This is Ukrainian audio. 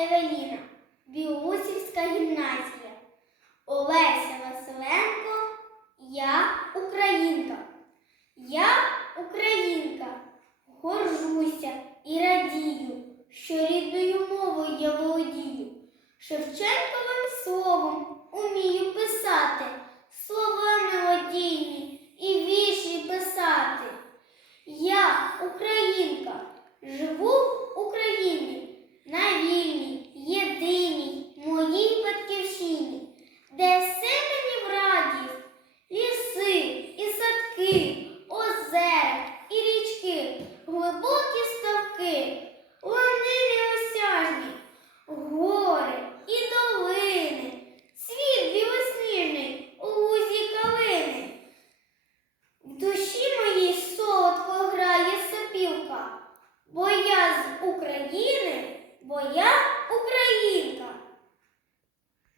Евеліна, Білусівська гімназія. Олеся Василенко, я українка. Я українка, горжуся і радію, що рідною мовою я володію. Шевченковим словом умію писати, слова мелодійні і вірші писати. Я українка, живу бо я з України, бо я